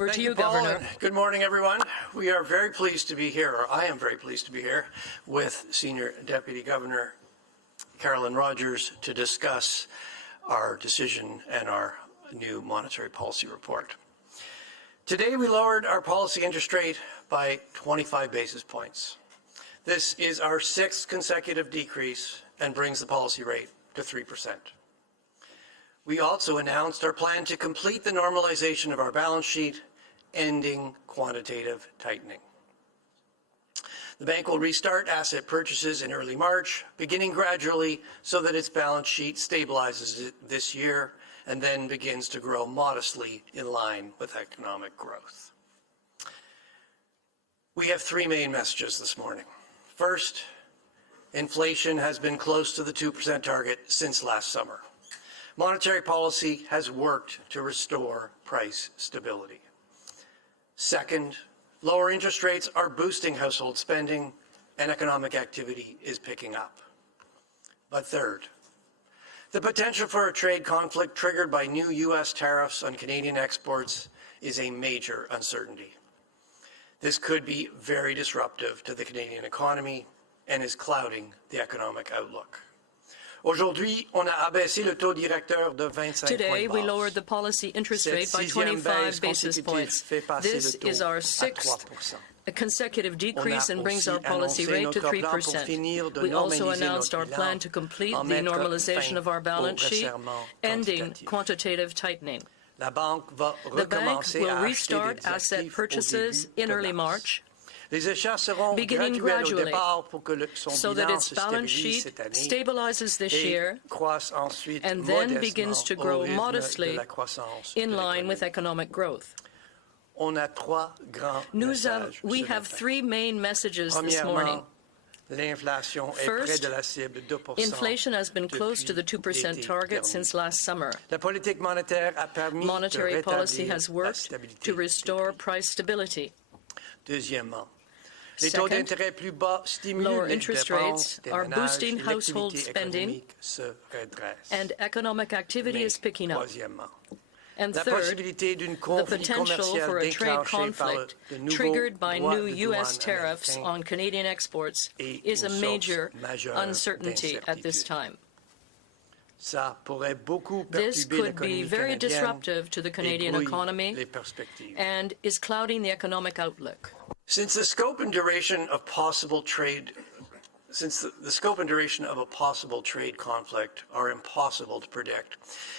Over to you, Paul, Governor. Good morning, everyone. We are very pleased to be here, or I am very pleased to be here, with Senior Deputy Governor Carolyn Rogers to discuss our decision and our new monetary policy report. Today, we lowered our policy interest rate by 25 basis points. This is our 6th consecutive decrease and brings the policy rate to 3%. We also announced our plan to complete the normalization of our balance sheet, ending quantitative tightening. The bank will restart asset purchases in early March, beginning gradually so that its balance sheet stabilizes this year and then begins to grow modestly in line with economic growth. We have 3 main messages this morning. First, inflation has been close to the 2% target since last summer. Monetary policy has worked to restore price stability. Second, lower interest rates are boosting household spending and economic activity is picking up. But third, the potential for a trade conflict triggered by new U.S. tariffs on Canadian exports is a major uncertainty. This could be very disruptive to the Canadian economy and is clouding the economic outlook. Today, we lowered the policy interest rate by 25 basis points. This is our 6th consecutive decrease and brings our policy rate to 3%. We also announced our plan to complete the normalization of our balance sheet, ending quantitative tightening. The bank will restart asset purchases in early March, beginning gradually so that its balance sheet stabilizes this year and then begins to grow modestly in line with economic growth. We have 3 main messages this morning. First, inflation has been close to the 2% target since last summer. Monetary policy has worked to restore price stability. Second, lower interest rates are boosting household spending and economic activity is picking up. And third, the potential for a trade conflict triggered by new U.S. tariffs on Canadian exports is a major uncertainty at this time. This could be very disruptive to the Canadian economy and is clouding the economic outlook. Since the scope and duration of a possible trade conflict are impossible to predict,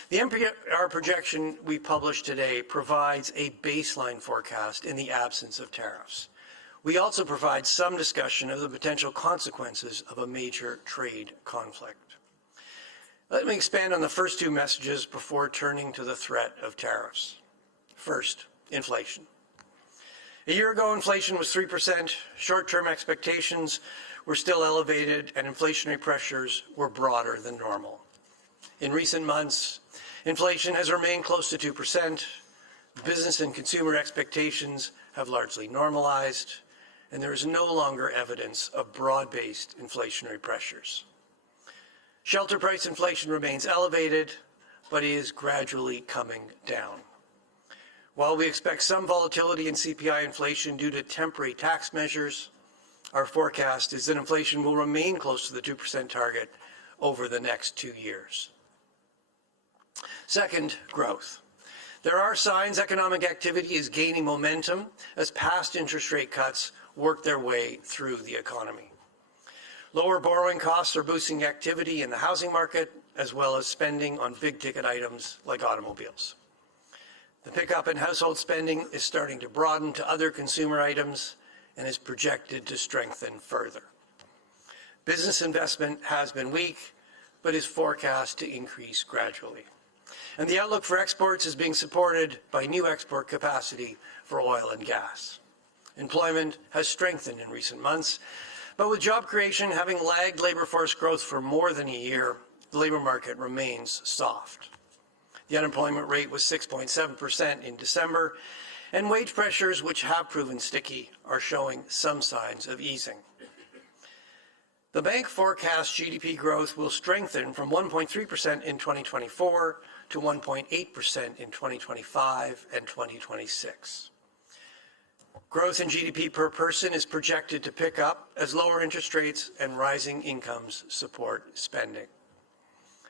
the NPR projection we published today provides a baseline forecast in the absence of tariffs. We also provide some discussion of the potential consequences of a major trade conflict. Let me expand on the first 2 messages before turning to the threat of tariffs. First, inflation. A year ago, inflation was 3%. Short-term expectations were still elevated, and inflationary pressures were broader than normal. In recent months, inflation has remained close to 2%. Business and consumer expectations have largely normalized, and there is no longer evidence of broad-based inflationary pressures. Shelter price inflation remains elevated, but is gradually coming down. While we expect some volatility in CPI inflation due to temporary tax measures, our forecast is that inflation will remain close to the 2% target over the next 2 years. Second, growth. There are signs economic activity is gaining momentum as past interest rate cuts work their way through the economy. Lower borrowing costs are boosting activity in the housing market, as well as spending on big-ticket items like automobiles. The pickup in household spending is starting to broaden to other consumer items and is projected to strengthen further. Business investment has been weak, but is forecast to increase gradually. And the outlook for exports is being supported by new export capacity for oil and gas. Employment has strengthened in recent months, but with job creation having lagged labor force growth for more than a year, the labor market remains soft. The unemployment rate was 6.7% in December, and wage pressures, which have proven sticky, are showing some signs of easing. The bank forecasts GDP growth will strengthen from 1.3% in 2024 to 1.8% in 2025 and 2026. Growth in GDP per person is projected to pick up as lower interest rates and rising incomes support spending.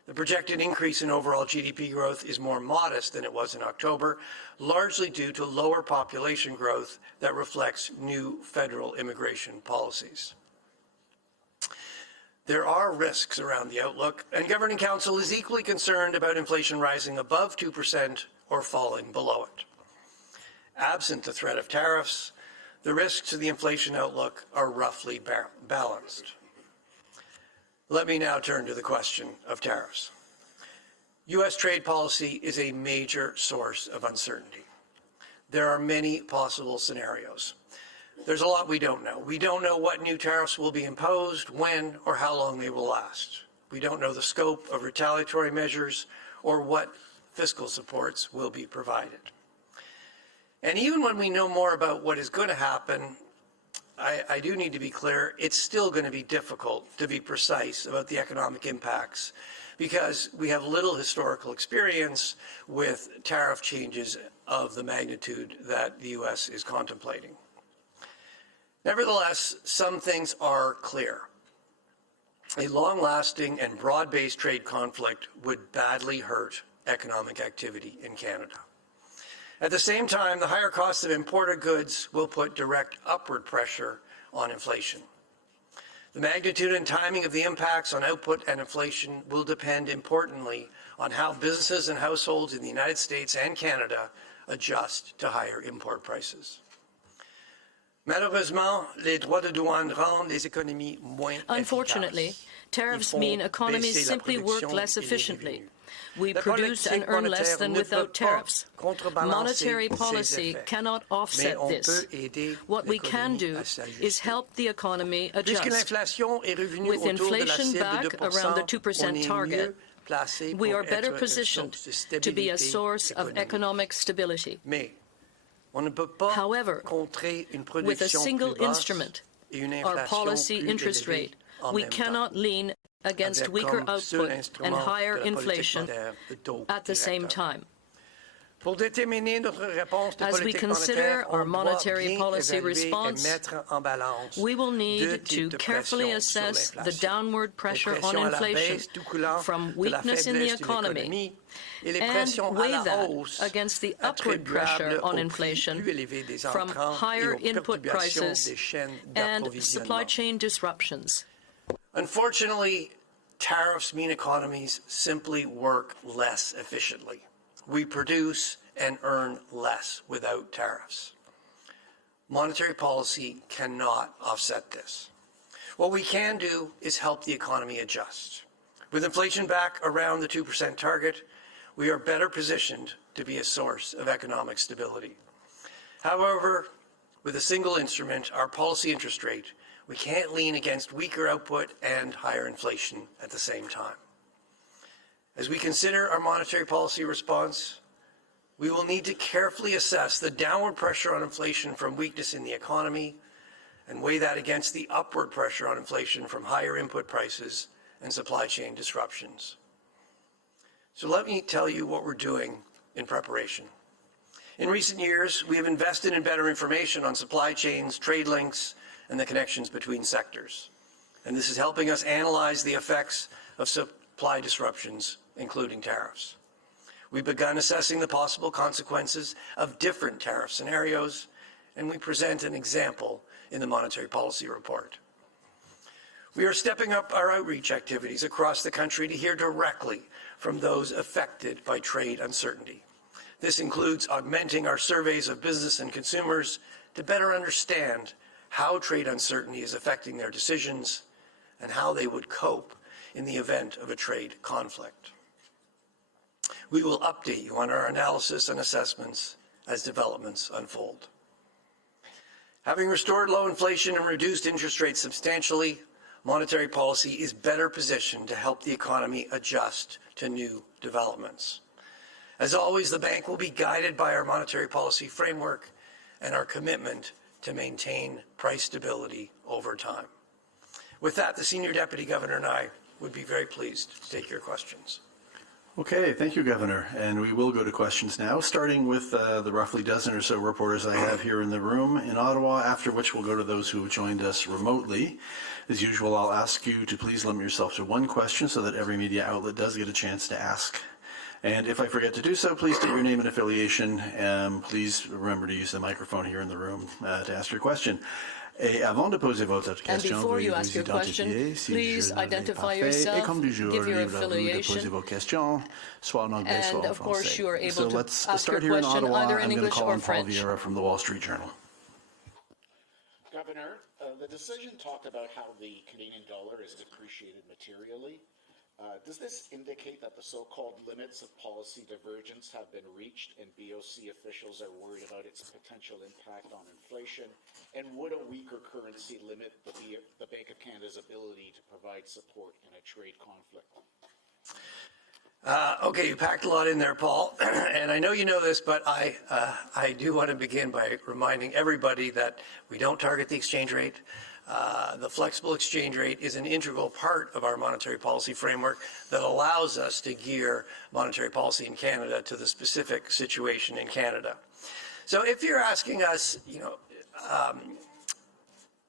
The projected increase in overall GDP growth is more modest than it was in October, largely due to lower population growth that reflects new federal immigration policies. There are risks around the outlook, and Governing Council is equally concerned about inflation rising above 2% or falling below it. Absent the threat of tariffs, the risks to the inflation outlook are roughly balanced. Let me now turn to the question of tariffs. U.S. trade policy is a major source of uncertainty. There are many possible scenarios. There's a lot we don't know. We don't know what new tariffs will be imposed, when, or how long they will last. We don't know the scope of retaliatory measures or what fiscal supports will be provided. And even when we know more about what is going to happen, I do need to be clear, it's still going to be difficult to be precise about the economic impacts because we have little historical experience with tariff changes of the magnitude that the U.S. is contemplating. Nevertheless, some things are clear. A long-lasting and broad-based trade conflict would badly hurt economic activity in Canada. At the same time, the higher cost of imported goods will put direct upward pressure on inflation. The magnitude and timing of the impacts on output and inflation will depend importantly on how businesses and households in the United States and Canada adjust to higher import prices. Malheureusement, les droits de douane rendent les économies moins Unfortunately, tariffs mean economies simply work less efficiently. We produce and earn less than without tariffs. Monetary policy cannot offset this. What we can do is help the economy adjust. With inflation back around the 2% target, we are better positioned to be a source of economic stability. However, with a single instrument, our policy interest rate, we cannot lean against weaker output and higher inflation at the same time. As we consider our monetary policy response, we will need to carefully assess the downward pressure on inflation from weakness in the economy and weigh that against the upward pressure on inflation from higher input prices and supply chain disruptions. Unfortunately, tariffs mean economies simply work less efficiently. We produce and earn less without tariffs. Monetary policy cannot offset this. What we can do is help the economy adjust. With inflation back around the 2% target, we are better positioned to be a source of economic stability. However, with a single instrument, our policy interest rate, we can't lean against weaker output and higher inflation at the same time. As we consider our monetary policy response, we will need to carefully assess the downward pressure on inflation from weakness in the economy and weigh that against the upward pressure on inflation from higher input prices and supply chain disruptions. So let me tell you what we're doing in preparation. In recent years, we have invested in better information on supply chains, trade links, and the connections between sectors. And this is helping us analyze the effects of supply disruptions, including tariffs. We've begun assessing the possible consequences of different tariff scenarios, and we present an example in the Monetary Policy Report. We are stepping up our outreach activities across the country to hear directly from those affected by trade uncertainty. This includes augmenting our surveys of business and consumers to better understand how trade uncertainty is affecting their decisions and how they would cope in the event of a trade conflict. We will update you on our analysis and assessments as developments unfold. Having restored low inflation and reduced interest rates substantially, monetary policy is better positioned to help the economy adjust to new developments. As always, the bank will be guided by our monetary policy framework and our commitment to maintain price stability over time. With that, the Senior Deputy Governor and I would be very pleased to take your questions. Okay, thank you, Governor. And we will go to questions now, starting with the roughly dozen or so reporters I have here in the room in Ottawa, after which we'll go to those who have joined us remotely. As usual, I'll ask you to please limit yourself to one question so that every media outlet does get a chance to ask. And if I forget to do so, please state your name and affiliation. Please remember to use the microphone here in the room to ask your question. And before you ask your question, please identify yourself, give your affiliation, and of course you are able to ask your question either in English or French. From the Wall Street Journal. Governor, the decision talked about how the Canadian dollar is depreciated materially. Does this indicate that the so-called limits of policy divergence have been reached and BOC officials are worried about its potential impact on inflation? And would a weaker currency limit the Bank of Canada's ability to provide support in a trade conflict? Okay, you packed a lot in there, Paul, and I know you know this, but I do want to begin by reminding everybody that we don't target the exchange rate. The flexible exchange rate is an integral part of our monetary policy framework that allows us to gear monetary policy in Canada to the specific situation in Canada. So if you're asking us,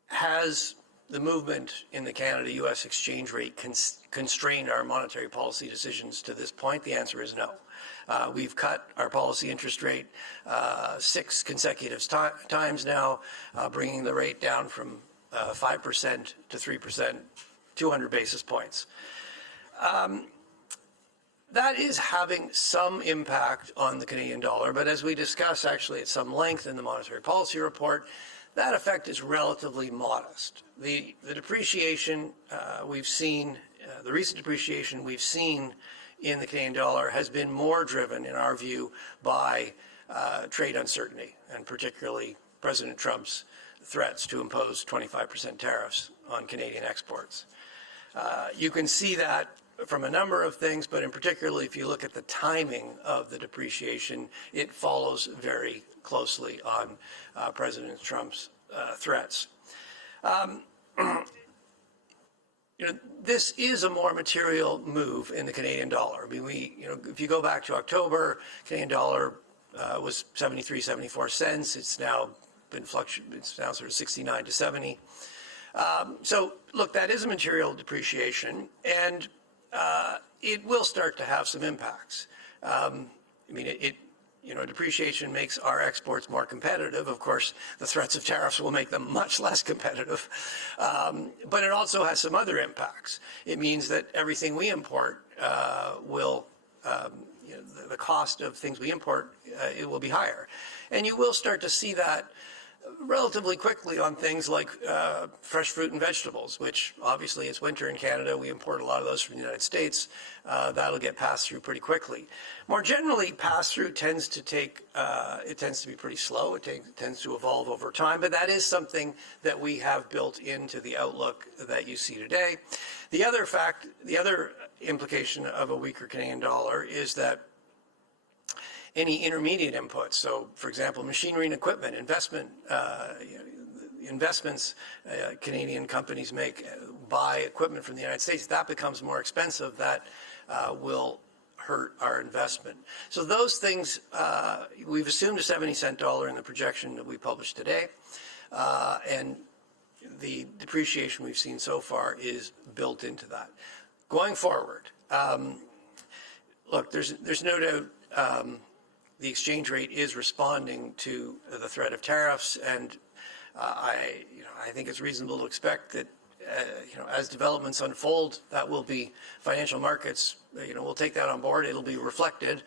has the movement in the Canada-U.S. exchange rate constrained our monetary policy decisions to this point? The answer is no. We've cut our policy interest rate 6 consecutive times now, bringing the rate down from 5% to 3%, 200 basis points. That is having some impact on the Canadian dollar, but as we discuss actually at some length in the Monetary Policy Report, that effect is relatively modest. The depreciation we've seen, the recent depreciation we've seen in the Canadian dollar has been more driven, in our view, by trade uncertainty, and particularly President Trump's threats to impose 25% tariffs on Canadian exports. You can see that from a number of things, but in particular, if you look at the timing of the depreciation, it follows very closely on President Trump's threats. This is a more material move in the Canadian dollar. I mean, if you go back to October, Canadian dollar was 73, 74 cents. It's now been fluctuating. It's now sort of 69 to 70. So look, that is a material depreciation, and it will start to have some impacts. Depreciation makes our exports more competitive. Of course, the threats of tariffs will make them much less competitive. But it also has some other impacts. It means that everything we import will, the cost of things we import, it will be higher. And you will start to see that relatively quickly on things like fresh fruit and vegetables, which obviously it's winter in Canada. We import a lot of those from the United States. That'll get passed through pretty quickly. More generally, pass-through tends to be pretty slow. It tends to evolve over time, but that is something that we have built into the outlook that you see today. The other implication of a weaker Canadian dollar is that any intermediate inputs, so for example, machinery and equipment, investments Canadian companies make, buy equipment from the United States, that becomes more expensive. That will hurt our investment. So those things, we've assumed a 70-cent dollar in the projection that we published today, and the depreciation we've seen so far is built into that. Going forward, look, there's no doubt the exchange rate is responding to the threat of tariffs, and I think it's reasonable to expect that as developments unfold, that will be financial markets. We'll take that on board. It'll be reflected,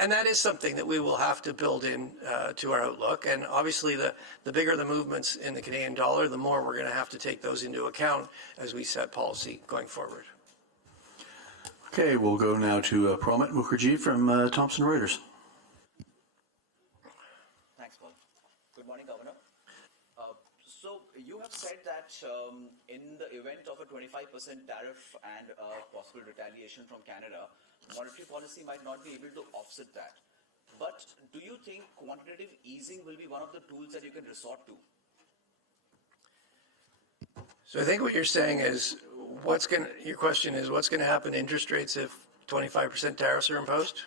and that is something that we will have to build in to our outlook. And obviously, the bigger the movements in the Canadian dollar, the more we're going to have to take those into account as we set policy going forward. Okay, we'll go now to Pramit Mukherjee from Thomson Reuters. Good morning, Governor. So you have said that in the event of a 25% tariff and possible retaliation from Canada, monetary policy might not be able to offset that. But do you think quantitative easing will be one of the tools that you can resort to? So I think what you're saying is, your question is, what's going to happen to interest rates if 25% tariffs are imposed?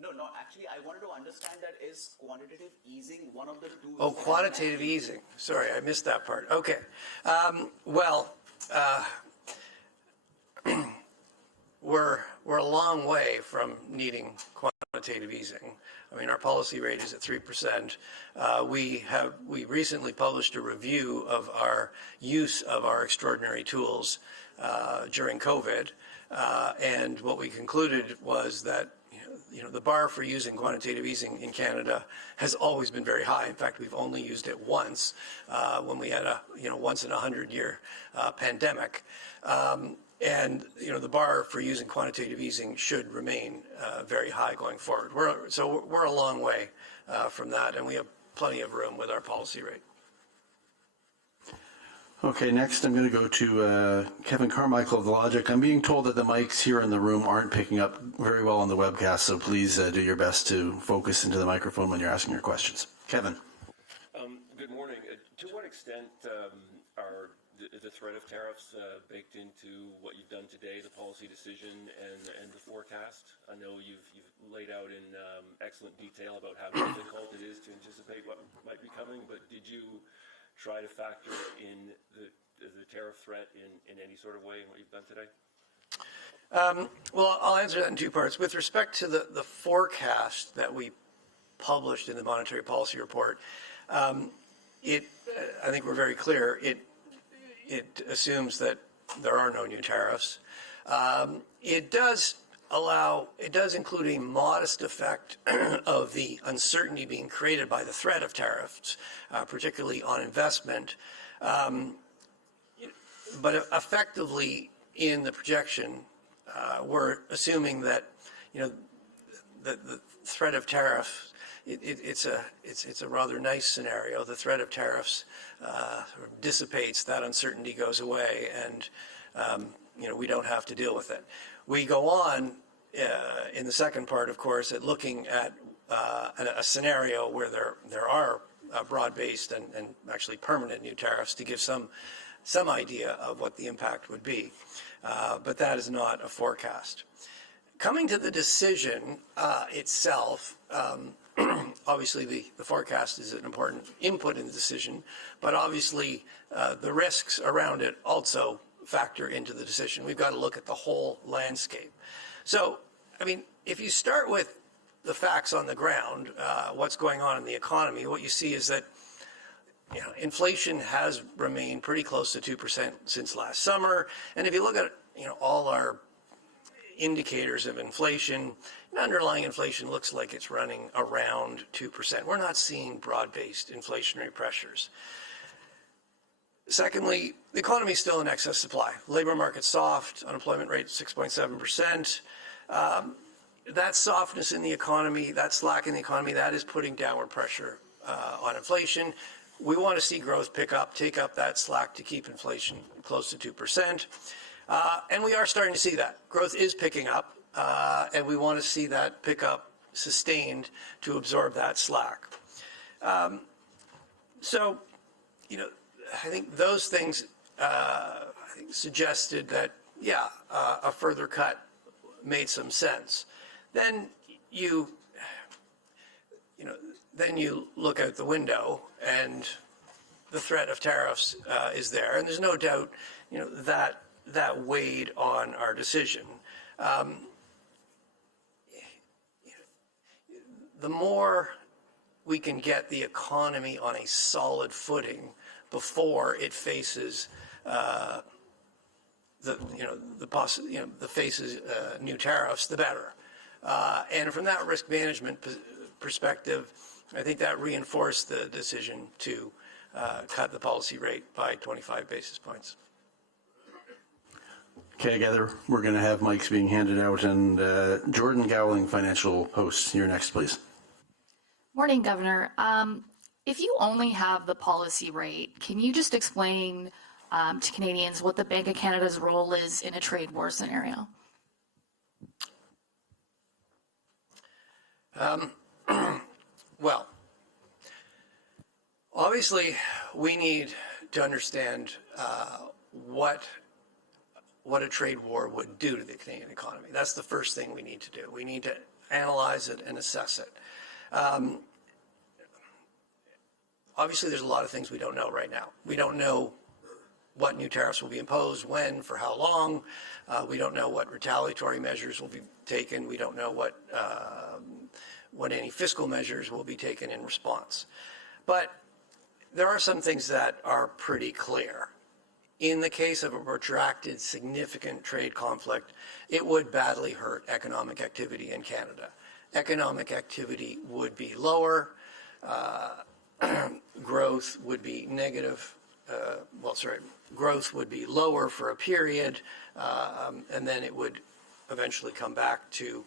No, actually, I wanted to understand that is quantitative easing one of the tools? Oh, quantitative easing. Sorry, I missed that part. Okay. We're a long way from needing quantitative easing. I mean, our policy rate is at 3%. We recently published a review of our use of our extraordinary tools during COVID, and what we concluded was that the bar for using quantitative easing in Canada has always been very high. In fact, we've only used it once when we had a once in 100-year pandemic. And the bar for using quantitative easing should remain very high going forward. We're a long way from that, and we have plenty of room with our policy rate. Okay, next I'm going to go to Kevin Carmichael of The Logic. I'm being told that the mics here in the room aren't picking up very well on the webcast, so please do your best to focus into the microphone when you're asking your questions. Kevin. Good morning. To what extent are the threat of tariffs baked into what you've done today, the policy decision and the forecast? I know you've laid out in excellent detail about how difficult it is to anticipate what might be coming, but did you try to factor in the tariff threat in any sort of way in what you've done today? Well, I'll answer that in two parts. With respect to the forecast that we published in the Monetary Policy Report, I think we're very clear. It assumes that there are no new tariffs. It does include a modest effect of the uncertainty being created by the threat of tariffs, particularly on investment. But effectively, in the projection, we're assuming that the threat of tariffs, it's a rather nice scenario. The threat of tariffs sort of dissipates, that uncertainty goes away, and we don't have to deal with it. We go on in the second part, of course, at looking at a scenario where there are broad-based and actually permanent new tariffs to give some idea of what the impact would be. But that is not a forecast. Coming to the decision itself, obviously the forecast is an important input in the decision, but obviously the risks around it also factor into the decision. We've got to look at the whole landscape. So, I mean, if you start with the facts on the ground, what's going on in the economy, what you see is that inflation has remained pretty close to 2% since last summer. And if you look at all our indicators of inflation, underlying inflation looks like it's running around 2%. We're not seeing broad-based inflationary pressures. Secondly, the economy is still in excess supply. Labor market's soft, unemployment rate 6.7%. That softness in the economy, that slack in the economy, that is putting downward pressure on inflation. We want to see growth pick up, take up that slack to keep inflation close to 2%. And we are starting to see that. Growth is picking up, and we want to see that pick up sustained to absorb that slack. So, I think those things suggested that, a further cut made some sense. Then you look out the window, and the threat of tariffs is there, and there's no doubt, that weighed on our decision. The more we can get the economy on a solid footing before it faces new tariffs, the better. And from that risk management perspective, I think that reinforced the decision to cut the policy rate by 25 basis points. Okay, together we're going to have mics being handed out, and Jordan Gowling, Financial Post, you're next, please. Morning, Governor. If you only have the policy rate, can you just explain to Canadians what the Bank of Canada's role is in a trade war scenario? Well, Obviously, we need to understand what a trade war would do to the Canadian economy. That's the first thing we need to do. We need to analyze it and assess it. Obviously, there's a lot of things we don't know right now. We don't know what new tariffs will be imposed, when, for how long. We don't know what retaliatory measures will be taken. We don't know what any fiscal measures will be taken in response. But there are some things that are pretty clear. In the case of a protracted, significant trade conflict, it would badly hurt economic activity in Canada. Economic activity would be lower, growth would be negative, growth would be lower for a period, and then it would eventually come back to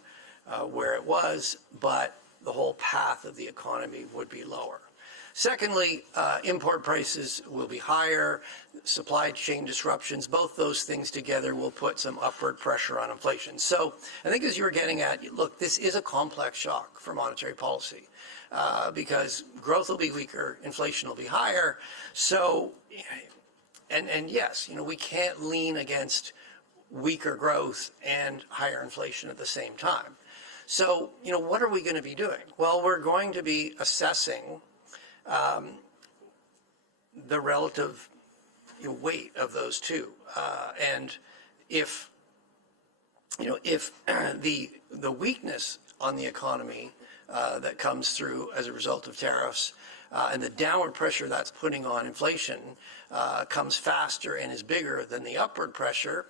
where it was, but the whole path of the economy would be lower. Secondly, import prices will be higher, supply chain disruptions, both those things together will put some upward pressure on inflation. So I think as you were getting at, look, this is a complex shock for monetary policy because growth will be weaker, inflation will be higher. So, and yes, we can't lean against weaker growth and higher inflation at the same time. So, what are we going to be doing? Well, we're going to be assessing the relative weight of those two, and if the weakness on the economy that comes through as a result of tariffs and the downward pressure that's putting on inflation comes faster and is bigger than the upward pressure,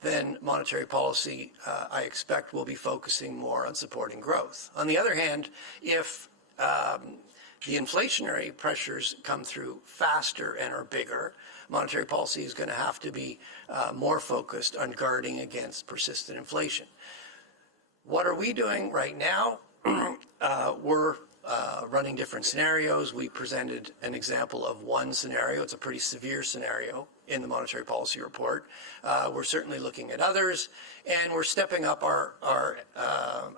then monetary policy, I expect, will be focusing more on supporting growth. On the other hand, if the inflationary pressures come through faster and are bigger, monetary policy is going to have to be more focused on guarding against persistent inflation. What are we doing right now? We're running different scenarios. We presented an example of one scenario. It's a pretty severe scenario in the monetary policy report. We're certainly looking at others, and we're stepping up our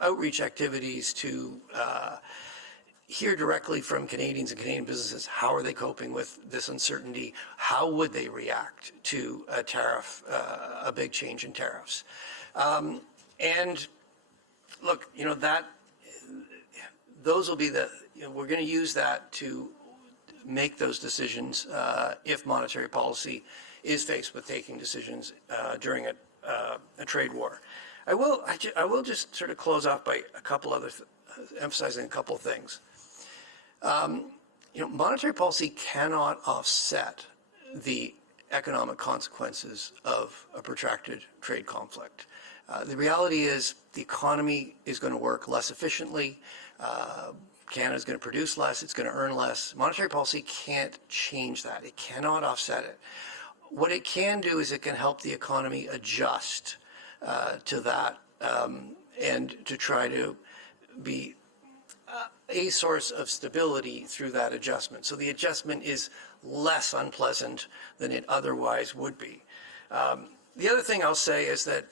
outreach activities to hear directly from Canadians and Canadian businesses. How are they coping with this uncertainty? How would they react to a tariff, a big change in tariffs? And look, those will be we're going to use that to make those decisions if monetary policy is faced with taking decisions during a trade war. I will just sort of close off by a couple other emphasizing a couple of things. Monetary policy cannot offset the economic consequences of a protracted trade conflict. The reality is the economy is going to work less efficiently. Canada is going to produce less. It's going to earn less. Monetary policy can't change that. It cannot offset it. What it can do is it can help the economy adjust to that and to try to be a source of stability through that adjustment. So the adjustment is less unpleasant than it otherwise would be. The other thing I'll say is that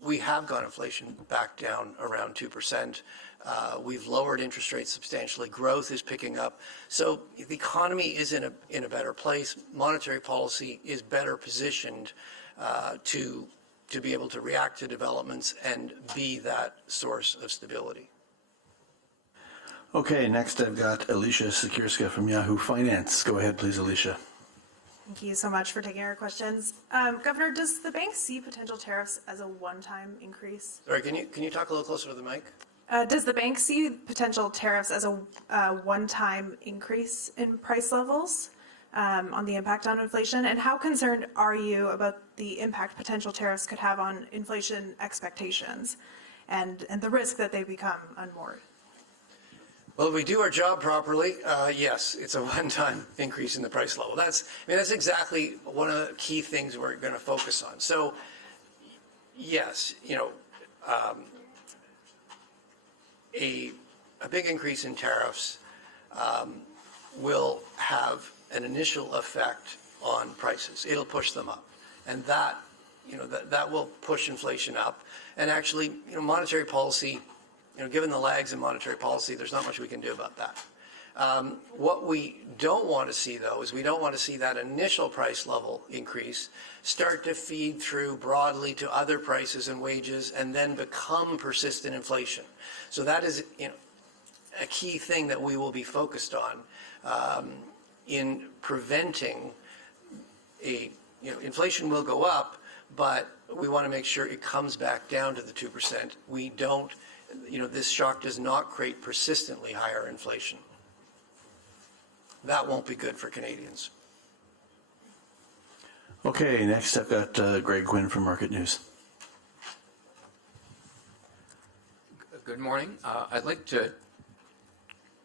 we have got inflation back down around 2%. We've lowered interest rates substantially. Growth is picking up. So the economy is in a better place. Monetary policy is better positioned to be able to react to developments and be that source of stability. Okay, next I've got Alicia Sikirska from Yahoo Finance. Go ahead, please, Alicia. Thank you so much for taking our questions. Governor, does the bank see potential tariffs as a one-time increase? Sorry, can you talk a little closer to the mic? Does the bank see potential tariffs as a one-time increase in price levels on the impact on inflation? And how concerned are you about the impact potential tariffs could have on inflation expectations and the risk that they become unmoored? Well, if we do our job properly, yes, it's a one-time increase in the price level. That's exactly one of the key things we're going to focus on. So, yes, a big increase in tariffs will have an initial effect on prices. It'll push them up, and that will push inflation up. And actually, monetary policy. Given the lags in monetary policy, there's not much we can do about that. What we don't want to see, though, is we don't want to see that initial price level increase start to feed through broadly to other prices and wages and then become persistent inflation. So that is a key thing that we will be focused on in preventing inflation will go up, but we want to make sure it comes back down to the 2%. We don't, this shock does not create persistently higher inflation. That won't be good for Canadians. Okay, next I've got Greg Quinn from Market News. Good morning. I'd like to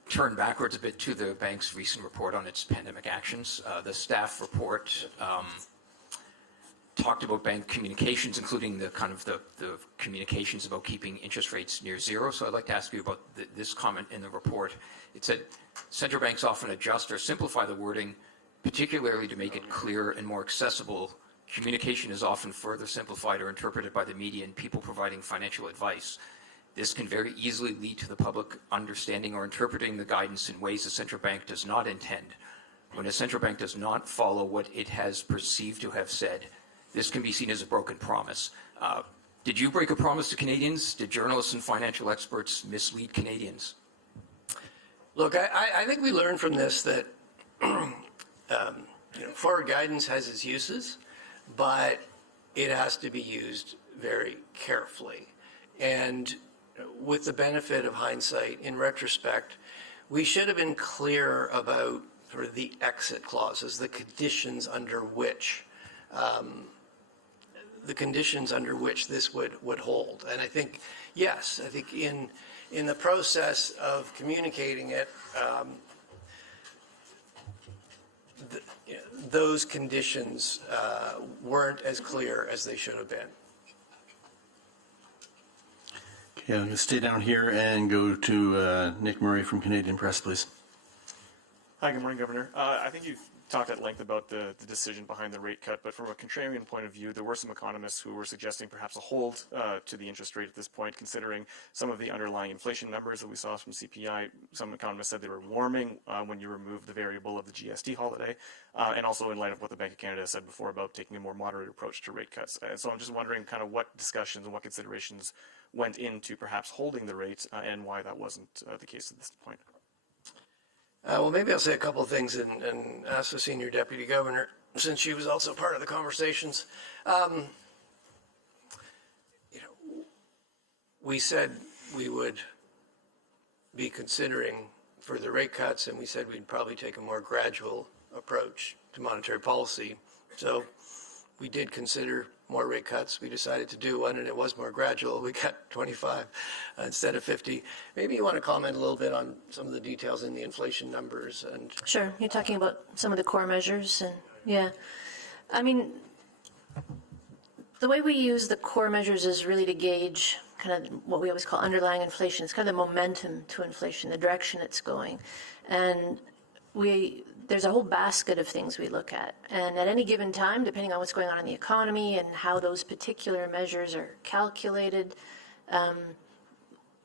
turn backwards a bit to the bank's recent report on its pandemic actions. The staff report talked about bank communications, including the communications about keeping interest rates near zero. So I'd like to ask you about this comment in the report. It said central banks often adjust or simplify the wording, particularly to make it clear and more accessible. Communication is often further simplified or interpreted by the media and people providing financial advice. This can very easily lead to the public understanding or interpreting the guidance in ways the central bank does not intend. When a central bank does not follow what it has perceived to have said, this can be seen as a broken promise. Did you break a promise to Canadians? Did journalists and financial experts mislead Canadians? Look, I think we learned from this that forward guidance has its uses, but it has to be used very carefully. And with the benefit of hindsight, in retrospect, we should have been clear about sort of the exit clauses, the conditions under which this would hold. And I think, yes, I think in the process of communicating it, those conditions weren't as clear as they should have been. Okay, I'm going to stay down here and go to Nick Murray from Canadian Press, please. Hi, good morning, Governor. I think you've talked at length about the decision behind the rate cut, but from a contrarian point of view, there were some economists who were suggesting perhaps a hold to the interest rate at this point, considering some of the underlying inflation numbers that we saw from CPI. Some economists said they were warming when you remove the variable of the GST holiday, and also in light of what the Bank of Canada said before about taking a more moderate approach to rate cuts. And so I'm just wondering kind of what discussions and what considerations went into perhaps holding the rate and why that wasn't the case at this point. Well, maybe I'll say a couple of things and ask the Senior Deputy Governor, since she was also part of the conversations. We said we would be considering further rate cuts, and we said we'd probably take a more gradual approach to monetary policy. So we did consider more rate cuts. We decided to do one, and it was more gradual. We cut 25 instead of 50. Maybe you want to comment a little bit on some of the details in the inflation numbers. And Sure. You're talking about some of the core measures. And yeah, I mean, the way we use the core measures is really to gauge kind of what we always call underlying inflation. It's kind of the momentum to inflation, the direction it's going. And there's a whole basket of things we look at. And at any given time, depending on what's going on in the economy and how those particular measures are calculated,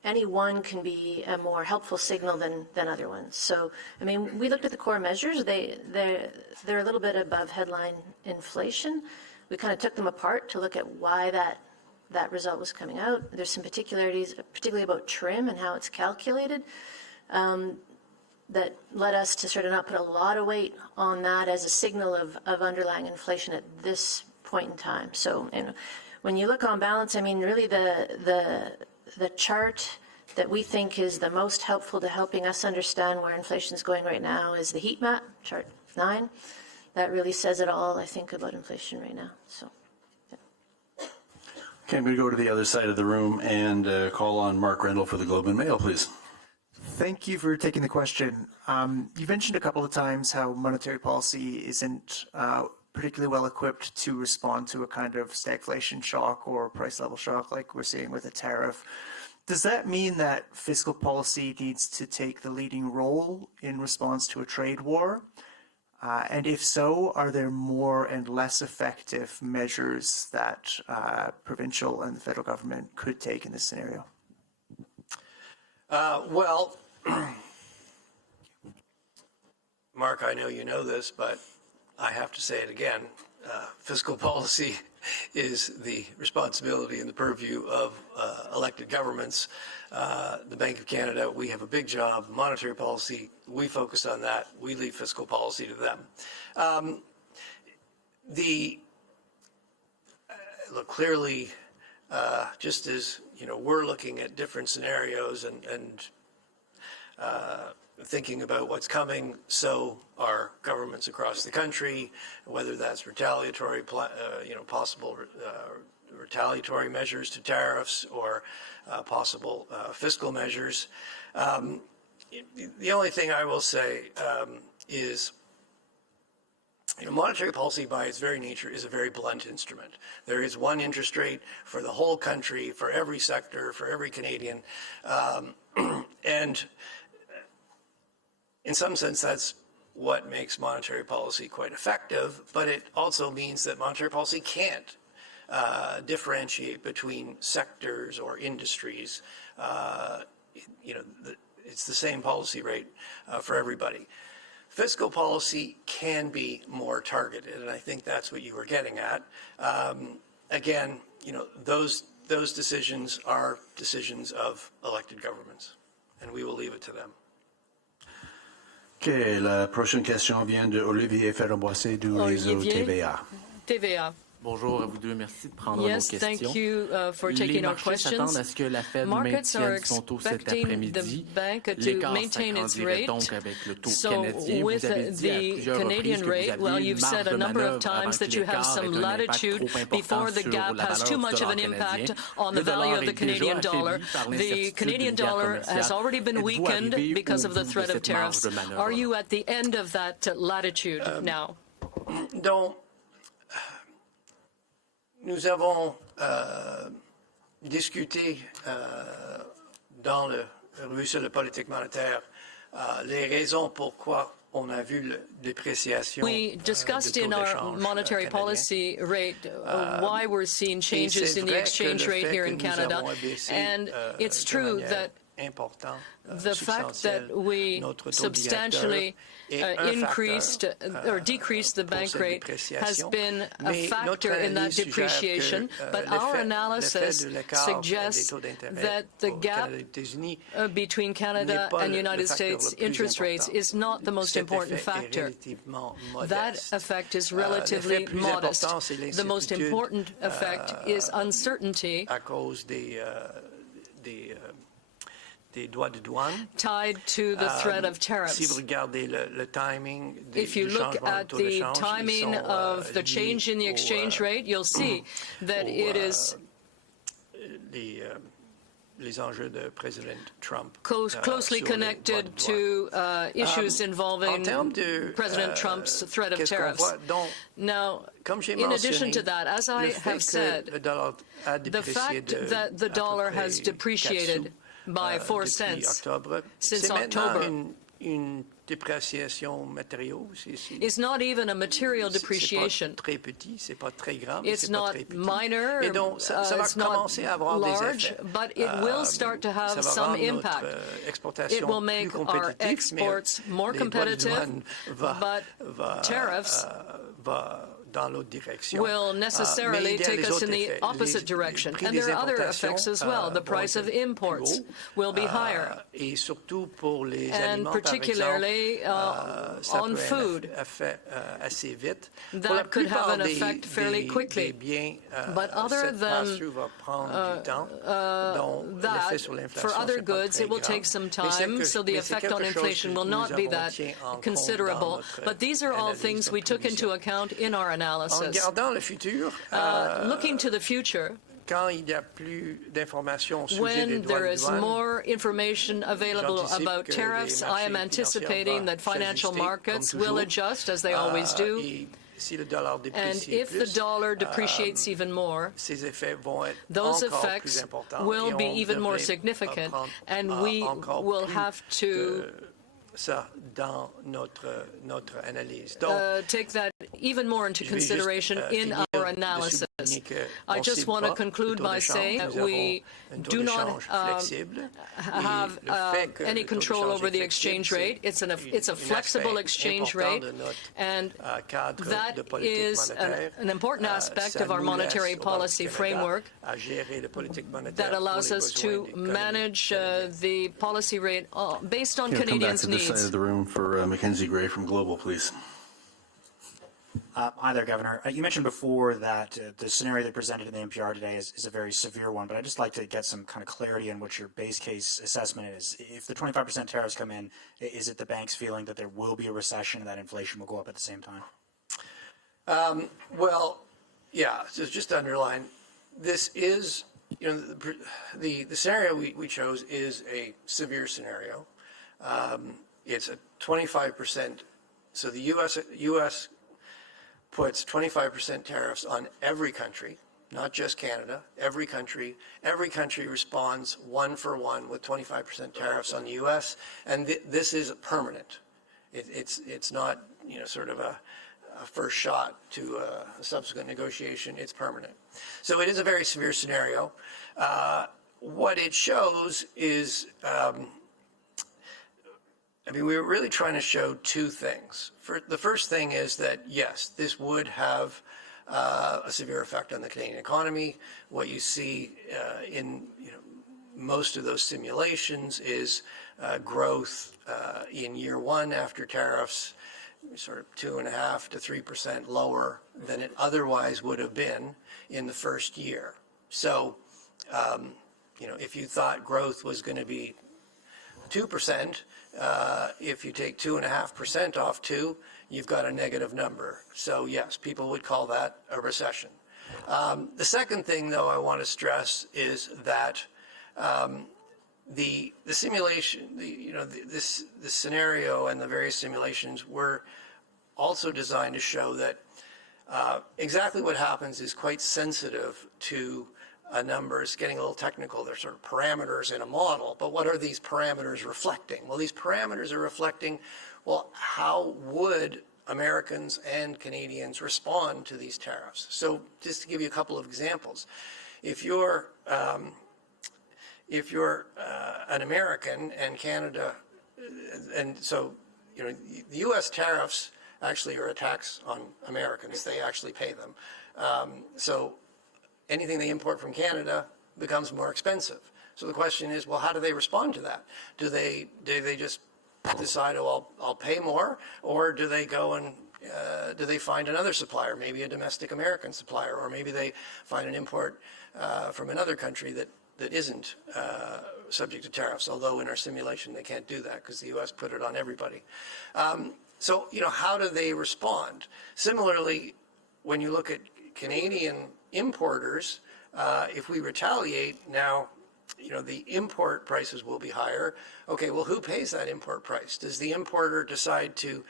any one can be a more helpful signal than other ones. So, I mean, we looked at the core measures. They're a little bit above headline inflation. We kind of took them apart to look at why that result was coming out. There's some particularities, particularly about trim and how it's calculated, that led us to sort of not put a lot of weight on that as a signal of underlying inflation at this point in time. So, when you look on balance, I mean, really the chart that we think is the most helpful to helping us understand where inflation is going right now is the heat map, chart 9. That really says it all, I think, about inflation right now. So. Yeah. Okay, I'm going to go to the other side of the room and call on Mark Rendell for the Globe and Mail, please. Thank you for taking the question. You mentioned a couple of times how monetary policy isn't particularly well equipped to respond to a kind of stagflation shock or price level shock like we're seeing with a tariff. Does that mean that fiscal policy needs to take the leading role in response to a trade war? And if so, are there more and less effective measures that provincial and the federal government could take in this scenario? Well, Mark, I know you know this, but I have to say it again. Fiscal policy is the responsibility and the purview of elected governments. The Bank of Canada, we have a big job. Monetary policy, we focus on that. We leave fiscal policy to them. Look, clearly, just as we're looking at different scenarios and thinking about what's coming, so are governments across the country, whether that's retaliatory, possible retaliatory measures to tariffs or possible fiscal measures. The only thing I will say is, monetary policy by its very nature is a very blunt instrument. There is one interest rate for the whole country, for every sector, for every Canadian, and in some sense, that's what makes monetary policy quite effective, but it also means that monetary policy can't differentiate between sectors or industries. It's the same policy rate for everybody. Fiscal policy can be more targeted, and I think that's what you were getting at. Again, those decisions are decisions of elected governments, and we will leave it to them. OK, la prochaine question vient de Olivier Ferroboissé du réseau TVA. TVA. Bonjour à vous deux, merci de prendre nos questions. Thank you for taking our questions. Les marchés s'attendent à ce que la Fed maintienne son taux cet après-midi. L'écart s'agrandirait donc avec le taux canadien. Vous avez dit à plusieurs reprises que vous aviez une marge de manœuvre avant que l'écart ait un impact trop important sur la valeur du dollar canadien. Le dollar est déjà affaibli par l'incertitude d'une guerre commerciale. Êtes-vous arrivé au bout de cette marge de manœuvre? Are you at the end of that latitude now? Donc, nous avons discuté dans le revue sur la politique monétaire les raisons pourquoi on a vu la dépréciation. We discussed in our monetary policy rate why we're seeing changes in the exchange rate here in Canada, and it's true that the fact that we substantially increased or decreased the bank rate has been a factor in that depreciation, but our analysis suggests that the gap between Canada and United States interest rates is not the most important factor. That effect is relatively modest. The most important effect is uncertainty tied to the threat of tariffs. If you look at the timing of the change in the exchange rate, you'll see that it is closely connected to issues involving President Trump's threat of tariffs. Now, in addition to that, as I have said, the fact that the dollar has depreciated by 4 cents since October is not even a material depreciation. It's not minor, it's not large, but it will start to have some impact. It will make our exports more competitive, but tariffs will necessarily take us in the opposite direction. And there are other effects as well. The price of imports will be higher, and particularly on food. That could have an effect fairly quickly. But other than that, for other goods, it will take some time, so the effect on inflation will not be that considerable. But these are all things we took into account in our analysis. Looking to the future, when there is more information available about tariffs, I am anticipating that financial markets will adjust, as they always do. And if the dollar depreciates even more, those effects will be even more significant, and we will have to ça dans notre analyse. Take that even more into consideration in our analysis. I just want to conclude by saying that we do not have any control over the exchange rate. It's a flexible exchange rate, and that is an important aspect of our monetary policy framework that allows us to manage the policy rate based on Canadians' come back to needs. this side of the room for Mackenzie Gray from Global, please. Hi there, Governor. You mentioned before that the scenario that presented in the NPR today is a very severe one, but I'd just like to get some kind of clarity on what your base case assessment is. If the 25% tariffs come in, is it the bank's feeling that there will be a recession and that inflation will go up at the same time? Well, yeah, so just to underline, this is, the scenario we chose is a severe scenario. It's a 25%, so the U.S. puts 25% tariffs on every country, not just Canada, every country. Every country responds one for one with 25% tariffs on the U.S., and this is permanent. It's not, sort of a first shot to a subsequent negotiation. It's permanent. So it is a very severe scenario. What it shows is, we were really trying to show two things. The first thing is that, yes, this would have a severe effect on the Canadian economy. What you see in most of those simulations is growth in year one after tariffs, sort of 2.5% to 3% lower than it otherwise would have been in the first year. So, if you thought growth was going to be 2%, if you take 2.5% off 2, you've got a negative number. So yes, people would call that a recession. The second thing, though, I want to stress is that the simulation, this scenario and the various simulations were also designed to show that exactly what happens is quite sensitive to numbers. Getting a little technical, they're sort of parameters in a model, but what are these parameters reflecting? Well, these parameters are reflecting, how would Americans and Canadians respond to these tariffs? So just to give you a couple of examples, if you're an American and Canada, and so, the U.S. tariffs actually are a tax on Americans. They actually pay them. So anything they import from Canada becomes more expensive. So the question is, how do they respond to that? Do they just decide, I'll pay more, or do they go and do they find another supplier, maybe a domestic American supplier, or maybe they find an import from another country that isn't subject to tariffs, although in our simulation they can't do that because the U.S. put it on everybody. So, how do they respond? Similarly, when you look at Canadian importers, if we retaliate now, the import prices will be higher. Okay, well, who pays that import price? Does the importer decide to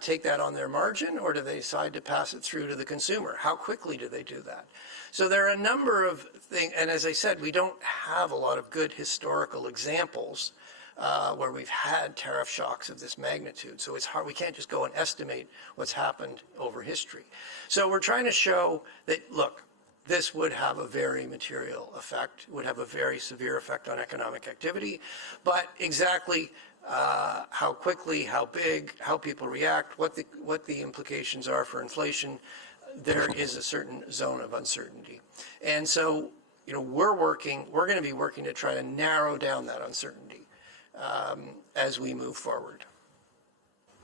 take that on their margin, or do they decide to pass it through to the consumer? How quickly do they do that? So there are a number of things, and as I said, we don't have a lot of good historical examples where we've had tariff shocks of this magnitude. So it's hard, we can't just go and estimate what's happened over history. So we're trying to show that, look, this would have a very material effect, would have a very severe effect on economic activity, but exactly how quickly, how big, how people react, what the implications are for inflation, there is a certain zone of uncertainty. And so, we're going to be working to try to narrow down that uncertainty as we move forward.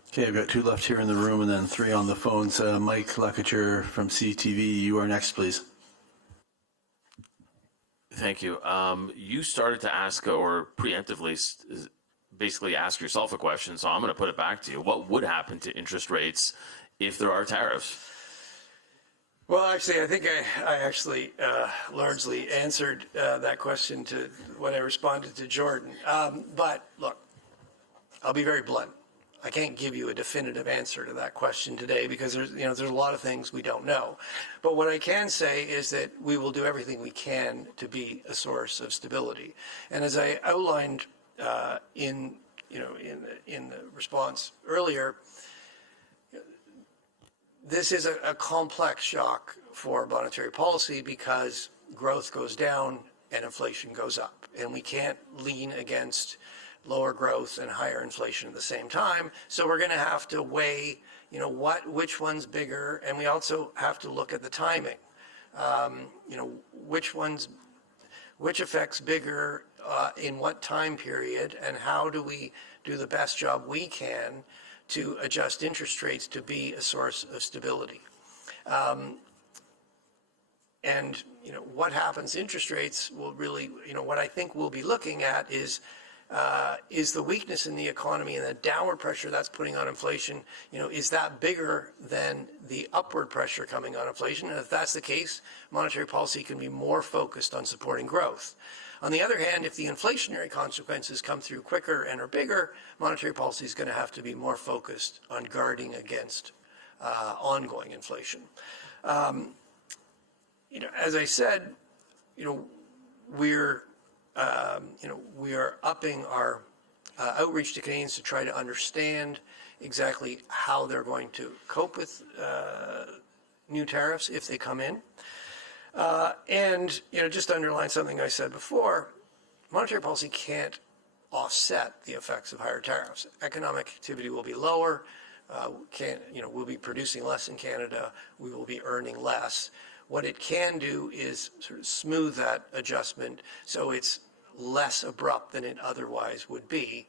Okay, I've got 2 left here in the room and then 3 on the phones. Mike Lacouture from CTV, you are next, please. Thank you. You started to ask, or preemptively basically ask yourself a question, so I'm going to put it back to you. What would happen to interest rates if there are tariffs? Well, actually, I think I actually largely answered that question when I responded to Jordan. But look, I'll be very blunt. I can't give you a definitive answer to that question today because there's a lot of things we don't know. But what I can say is that we will do everything we can to be a source of stability. And as I outlined in in the response earlier, this is a complex shock for monetary policy because growth goes down and inflation goes up. And we can't lean against lower growth and higher inflation at the same time. So we're going to have to weigh, which one's bigger, and we also have to look at the timing. Which affects bigger in what time period, and how do we do the best job we can to adjust interest rates to be a source of stability. And what happens to interest rates will really, what I think we'll be looking at is the weakness in the economy and the downward pressure that's putting on inflation, is that bigger than the upward pressure coming on inflation? And if that's the case, monetary policy can be more focused on supporting growth. On the other hand, if the inflationary consequences come through quicker and are bigger, monetary policy is going to have to be more focused on guarding against ongoing inflation. As I said, we are upping our outreach to Canadians to try to understand exactly how they're going to cope with new tariffs if they come in. And just to underline something I said before, monetary policy can't offset the effects of higher tariffs. Economic activity will be lower. We'll be producing less in Canada. We will be earning less. What it can do is sort of smooth that adjustment so it's less abrupt than it otherwise would be.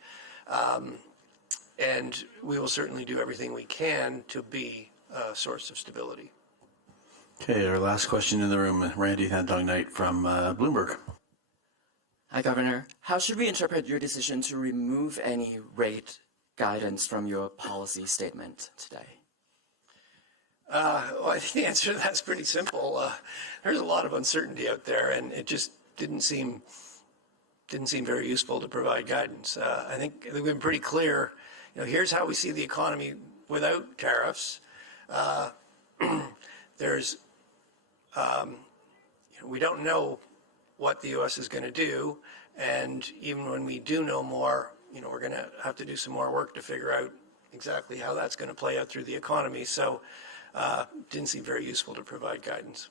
And we will certainly do everything we can to be a source of stability. Okay, our last question in the room, Randy Handong-Knight from Bloomberg. Hi, Governor. How should we interpret your decision to remove any rate guidance from your policy statement today? Well, I think the answer to that's pretty simple. There's a lot of uncertainty out there, and it just didn't seem very useful to provide guidance. I think we've been pretty clear. Here's how we see the economy without tariffs. We don't know what the U.S. is going to do, and even when we do know more, we're going to have to do some more work to figure out exactly how that's going to play out through the economy. So didn't seem very useful to provide guidance.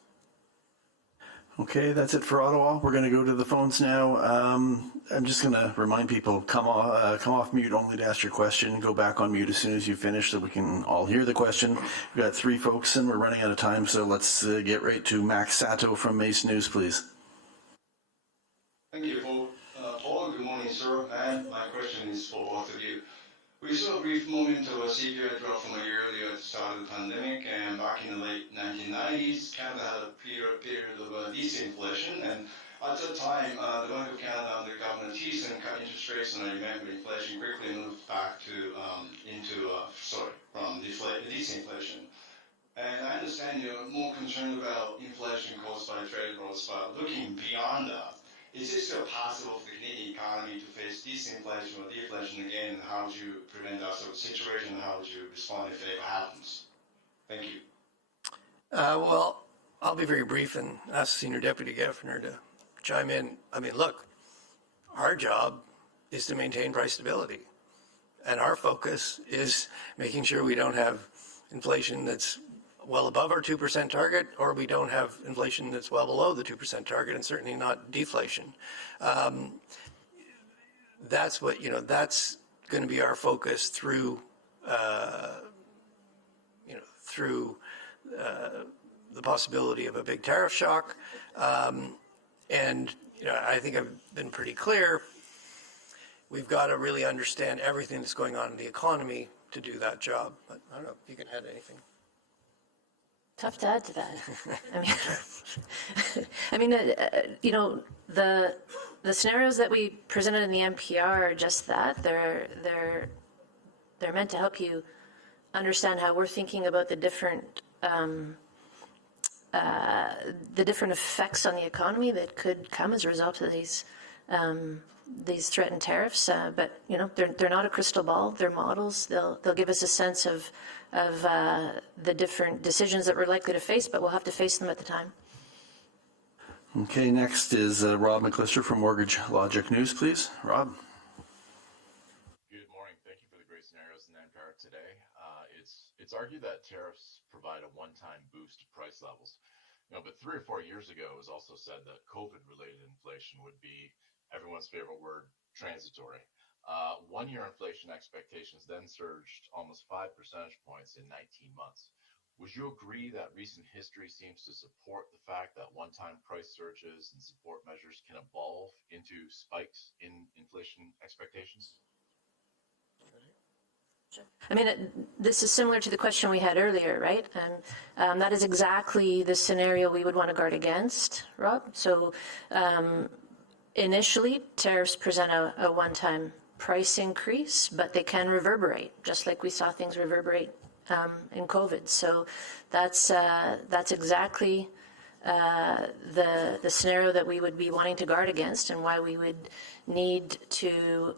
Okay, that's it for Ottawa. We're going to go to the phones now. I'm just going to remind people, come off mute only to ask your question. Go back on mute as soon as you finish so we can all hear the question. We've got 3 folks and we're running out of time, so let's get right to Max Sato from Mace News, please. Thank you, Paul. Paul, good morning, sir. And my question is for both of you. We saw a brief moment of a CPI drop from a year earlier at the start of the pandemic, and back in the late 1990s, Canada had a period of disinflation, and at that time, the Bank of Canada under Governor Thiessen cut interest rates, and I remember inflation quickly moved back from disinflation. And I understand you're more concerned about inflation caused by trade wars, but looking beyond that, is it still possible for the Canadian economy to face disinflation or deflation again, and how would you prevent that sort of situation, and how would you respond if it ever happens? Thank you. Well, I'll be very brief and ask the Senior Deputy Governor to chime in. I mean, look, our job is to maintain price stability, and our focus is making sure we don't have inflation that's well above our 2% target, or we don't have inflation that's well below the 2% target, and certainly not deflation. That's what, that's going to be our focus through, the possibility of a big tariff shock. And, I think I've been pretty clear. We've got to really understand everything that's going on in the economy to do that job. But I don't know if you can add anything. Tough to add to that. The scenarios that we presented in the NPR are just that. They're meant to help you understand how we're thinking about the different effects on the economy that could come as a result of these threatened tariffs. But they're not a crystal ball. They're models. They'll give us a sense of the different decisions that we're likely to face, but we'll have to face them at the time. Okay, next is Rob McClister from Mortgage Logic News, please. Rob. Good scenarios in the NPR today. It's argued that tariffs provide a one-time boost to price levels. But 3 or 4 years ago, it was also said that COVID-related inflation would be everyone's favorite word, transitory. 1-year inflation expectations then surged almost 5 percentage points in 19 months. Would you agree that recent history seems to support the fact that one-time price surges and support measures can evolve into spikes in inflation expectations? I mean, this is similar to the question we had earlier, right? And that is exactly the scenario we would want to guard against, Rob. So initially, tariffs present a one-time price increase, but they can reverberate, just like we saw things reverberate in COVID. So that's exactly the scenario that we would be wanting to guard against, and why we would need to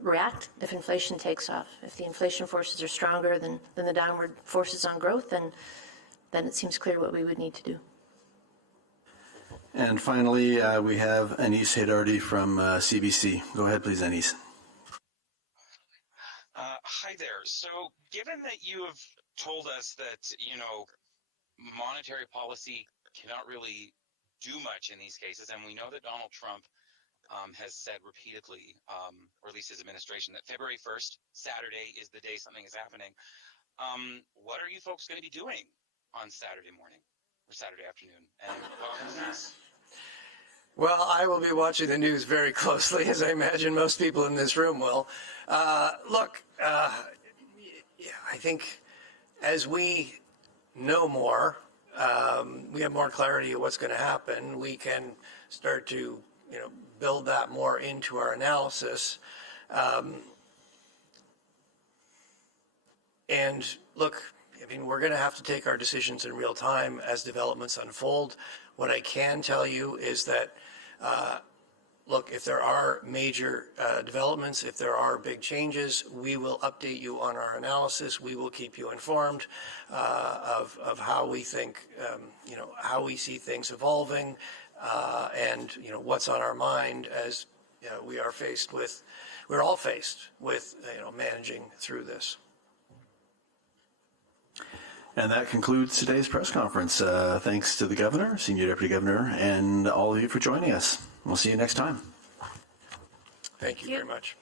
react if inflation takes off. If the inflation forces are stronger than the downward forces on growth, then it seems clear what we would need to do. And finally, we have Anis Hedardi from CBC. Go ahead, please, Anis. Hi there. So given that you have told us that, monetary policy cannot really do much in these cases, and we know that Donald Trump has said repeatedly, or at least his administration, that February 1st, Saturday, is the day something is happening. What are you folks going to be doing on Saturday morning or Saturday afternoon? And what comes next? Well, I will be watching the news very closely, as I imagine most people in this room will. Look, I think as we know more, we have more clarity of what's going to happen, we can start to, build that more into our analysis. And look, we're going to have to take our decisions in real time as developments unfold. What I can tell you is that, look, if there are major developments, if there are big changes, we will update you on our analysis. We will keep you informed of how we think, how we see things evolving, and what's on our mind as we're all faced with managing through this. And that concludes today's press conference. Thanks to the Governor, Senior Deputy Governor, and all of you for joining us. We'll see you next time. Thank you very much.